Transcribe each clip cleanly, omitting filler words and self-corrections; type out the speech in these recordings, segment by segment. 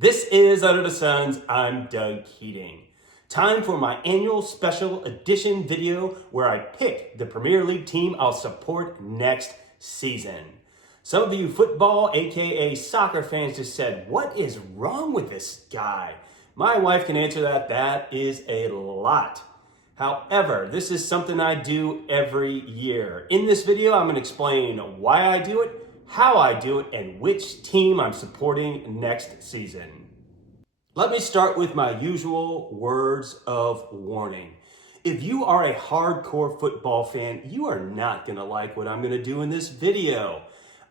This is Under the Suns. I'm Doug Keating. Time for my annual special edition video where I pick the Premier League team I'll support next season. Some of you football, aka soccer fans just said, what is wrong with this guy? My wife can answer that. That is a lot. However, this is something I do every year. In this video, I'm going to explain why I do it, how I do it, and which team I'm supporting next season. Let me start with my usual words of warning. If you are a hardcore football fan, you are not going to like what I'm going to do in this video.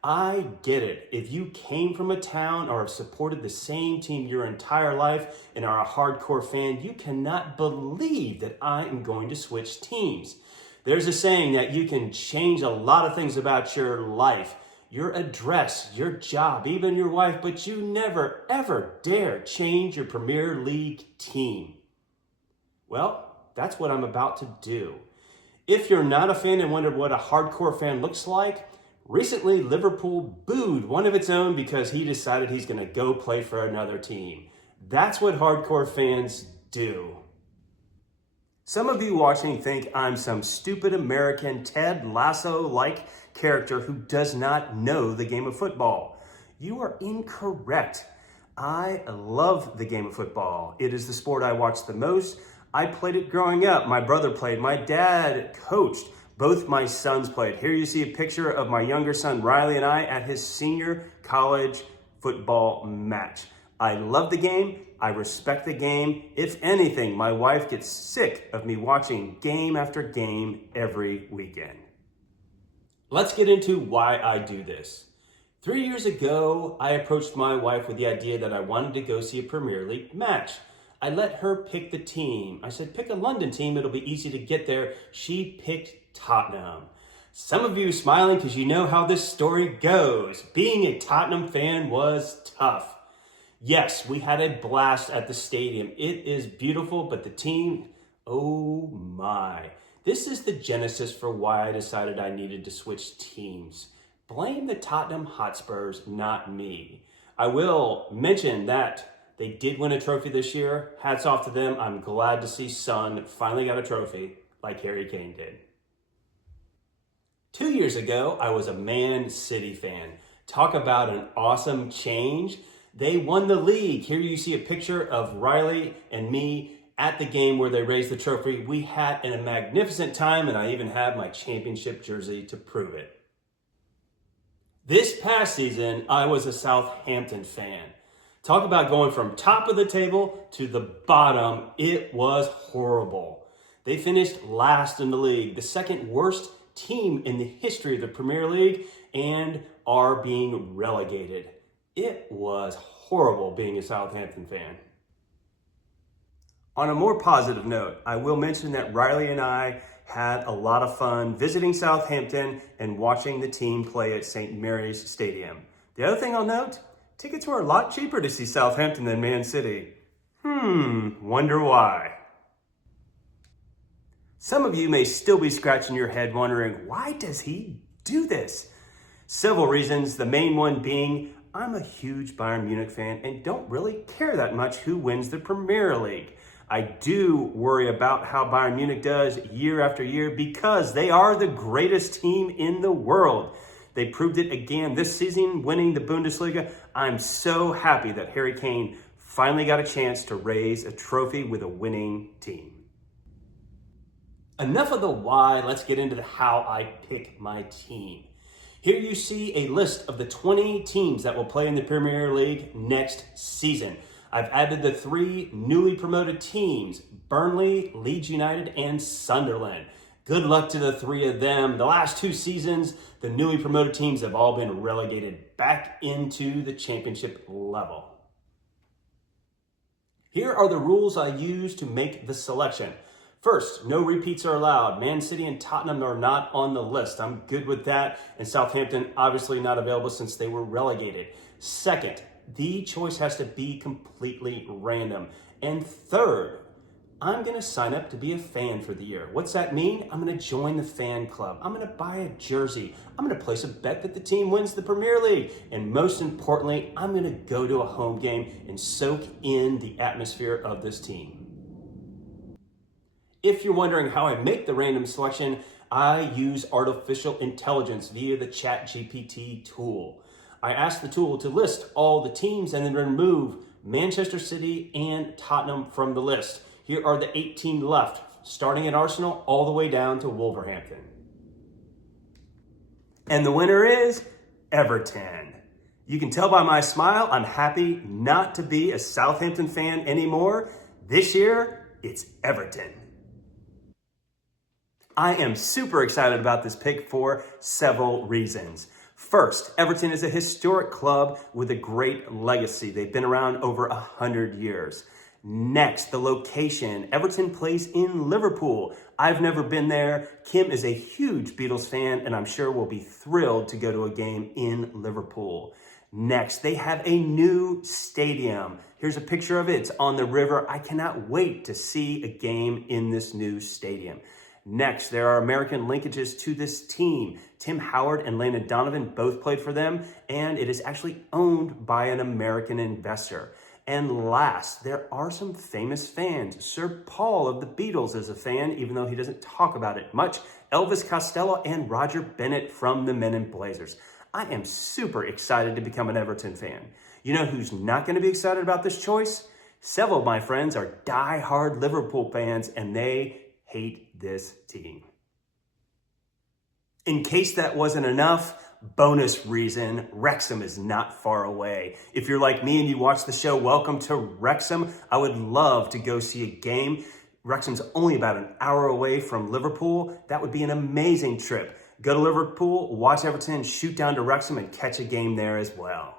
I get it. If you came from a town or have supported the same team your entire life and are a hardcore fan, you cannot believe that I am going to switch teams. There's a saying that you can change a lot of things about your life, your address, your job, even your wife, but you never, ever dare change your Premier League team. Well, that's what I'm about to do. If you're not a fan and wonder what a hardcore fan looks like, recently Liverpool booed one of its own because he decided he's going to go play for another team. That's what hardcore fans do. Some of you watching think I'm some stupid American Ted Lasso-like character who does not know the game of football. You are incorrect. I love the game of football. It is the sport I watch the most. I played it growing up. My brother played. My dad coached. Both my sons played. Here you see a picture of my younger son Riley and I at his senior college football match. I love the game. I respect the game. If anything, my wife gets sick of me watching game after game every weekend. Let's get into why I do this. 3 years ago, I approached my wife with the idea that I wanted to go see a Premier League match. I let her pick the team. I said, pick a London team. It'll be easy to get there. She picked Tottenham. Some of you smiling because you know how this story goes. Being a Tottenham fan was tough. Yes, we had a blast at the stadium. It is beautiful, but the team, oh my. This is the genesis for why I decided I needed to switch teams. Blame the Tottenham Hotspurs, not me. I will mention that they did win a trophy this year. Hats off to them. I'm glad to see Son finally got a trophy like Harry Kane did. 2 years ago, I was a Man City fan. Talk about an awesome change. They won the league. Here you see a picture of Riley and me at the game where they raised the trophy. We had a magnificent time, and I even have my championship jersey to prove it. This past season, I was a Southampton fan. Talk about going from top of the table to the bottom. It was horrible. They finished last in the league, the second worst team in the history of the Premier League, and are being relegated. It was horrible being a Southampton fan. On a more positive note, I will mention that Riley and I had a lot of fun visiting Southampton and watching the team play at St. Mary's Stadium. The other thing I'll note, tickets were a lot cheaper to see Southampton than Man City. Wonder why. Some of you may still be scratching your head wondering, why does he do this? Several reasons, the main one being, I'm a huge Bayern Munich fan and don't really care that much who wins the Premier League. I do worry about how Bayern Munich does year after year because they are the greatest team in the world. They proved it again this season, winning the Bundesliga. I'm so happy that Harry Kane finally got a chance to raise a trophy with a winning team. Enough of the why, let's get into the how I pick my team. Here you see a list of the 20 teams that will play in the Premier League next season. I've added the 3 newly promoted teams, Burnley, Leeds United, and Sunderland. Good luck to the 3 of them. The last 2 seasons, the newly promoted teams have all been relegated back into the championship level. Here are the rules I use to make the selection. First, no repeats are allowed. Man City and Tottenham are not on the list. I'm good with that. And Southampton, obviously not available since they were relegated. Second, the choice has to be completely random. And third, I'm going to sign up to be a fan for the year. What's that mean? I'm going to join the fan club. I'm going to buy a jersey. I'm going to place a bet that the team wins the Premier League. And most importantly, I'm going to go to a home game and soak in the atmosphere of this team. If you're wondering how I make the random selection, I use artificial intelligence via the ChatGPT tool. I ask the tool to list all the teams and then remove Manchester City and Tottenham from the list. Here are the 18 left, starting at Arsenal all the way down to Wolverhampton. And the winner is Everton. You can tell by my smile, I'm happy not to be a Southampton fan anymore. This year, it's Everton. I am super excited about this pick for several reasons. First, Everton is a historic club with a great legacy. They've been around over 100 years. Next, the location. Everton plays in Liverpool. I've never been there. Kim is a huge Beatles fan, and I'm sure will be thrilled to go to a game in Liverpool. Next, they have a new stadium. Here's a picture of it. It's on the river. I cannot wait to see a game in this new stadium. Next, there are American linkages to this team. Tim Howard and Landon Donovan both played for them, and it is actually owned by an American investor. And last, there are some famous fans. Sir Paul of the Beatles is a fan, even though he doesn't talk about it much. Elvis Costello and Roger Bennett from the Men in Blazers. I am super excited to become an Everton fan. You know who's not going to be excited about this choice? Several of my friends are die-hard Liverpool fans, and they hate this team. In case that wasn't enough, bonus reason, Wrexham is not far away. If you're like me and you watch the show Welcome to Wrexham, I would love to go see a game. Wrexham's only about an hour away from Liverpool. That would be an amazing trip. Go to Liverpool, watch Everton, shoot down to Wrexham, and catch a game there as well.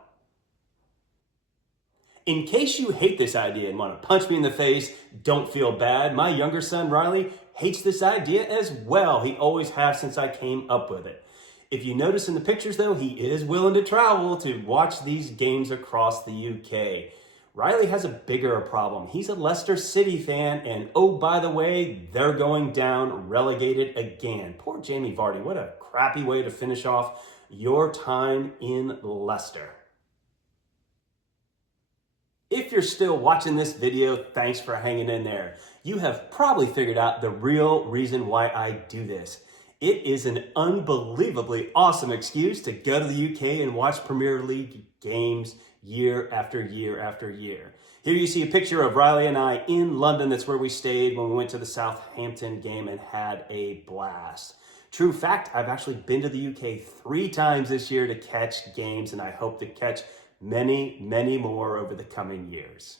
In case you hate this idea and want to punch me in the face, don't feel bad. My younger son, Riley, hates this idea as well. He always has since I came up with it. If you notice in the pictures, though, he is willing to travel to watch these games across the UK. Riley has a bigger problem. He's a Leicester City fan, and oh, by the way, they're going down, relegated again. Poor Jamie Vardy. What a crappy way to finish off your time in Leicester. If you're still watching this video, thanks for hanging in there. You have probably figured out the real reason why I do this. It is an unbelievably awesome excuse to go to the UK and watch Premier League games year after year after year. Here you see a picture of Riley and I in London. That's where we stayed when we went to the Southampton game and had a blast. True fact, I've actually been to the UK 3 times this year to catch games, and I hope to catch many, many more over the coming years.